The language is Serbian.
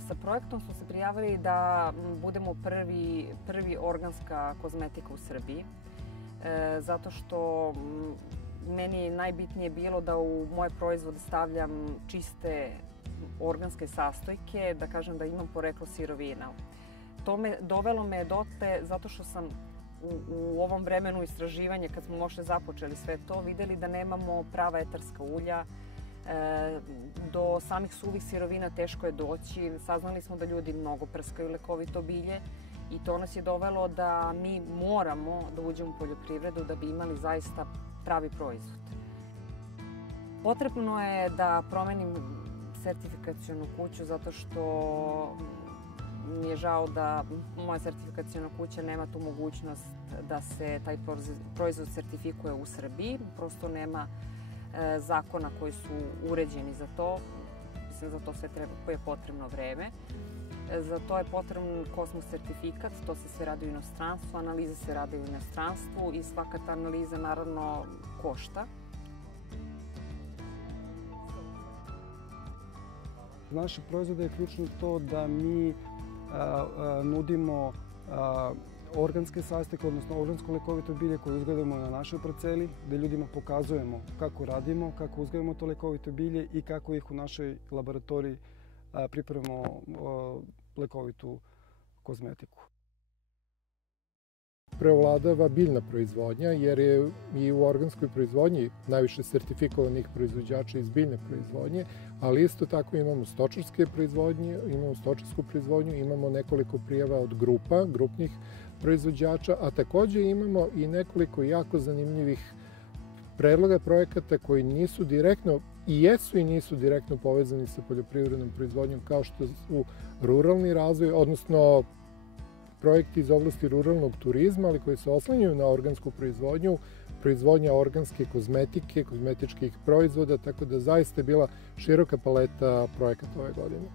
Sa projektom smo se prijavili da budemo prvi organska kozmetika u Srbiji. Zato što meni je najbitnije bilo da u moje proizvode stavljam čiste organske sastojke, da kažem da imam poreklo sirovina. Dovelo me dotle zato što sam u ovom vremenu istraživanja, kad smo možda započeli sve to, videli da nemamo prava etarska ulja. Do samih suvih sirovina teško je doći. Saznali smo da ljudi mnogo prskaju lekovito bilje i to nas je dovelo da mi moramo da uđemo u poljoprivredu da bi imali zaista pravi proizvod. Potrebno je da promenim sertifikacionu kuću zato što mi je žao da moja sertifikaciona kuća nema tu mogućnost da se taj proizvod sertifikuje u Srbiji. Prosto nema zakona koji su uređeni za to. Mislim, za to sve je potrebno vreme. Za to je potrebno Kosmos sertifikat, to se sve radi u inostranstvu, analize se rade u inostranstvu i svaka ta analiza naravno košta. Za naše proizvode je ključno to da mi nudimo organske sastojke, odnosno organsko lekovito bilje koje uzgajamo na našoj parceli, gde ljudima pokazujemo kako radimo, kako uzgajamo to lekovito bilje i kako ih u našoj laboratoriji pripremamo lekovitu kozmetiku. Preovladava biljna proizvodnja jer je i u organskoj proizvodnji najviše sertifikovanih proizvođača iz biljne proizvodnje, ali isto tako imamo stočarske proizvodnje, imamo stočarsku proizvodnju, imamo nekoliko prijava od grupnih proizvođača, a takođe imamo i nekoliko jako zanimljivih predloga projekata koji nisu direktno i jesu i nisu direktno povezani sa poljoprivrednom proizvodnjom, kao što su ruralni razvoj, odnosno projekti iz oblasti ruralnog turizma, ali koji se oslanjaju na organsku proizvodnju, proizvodnja organske kozmetike, kozmetičkih proizvoda, tako da zaista je bila široka paleta projekata ove godine.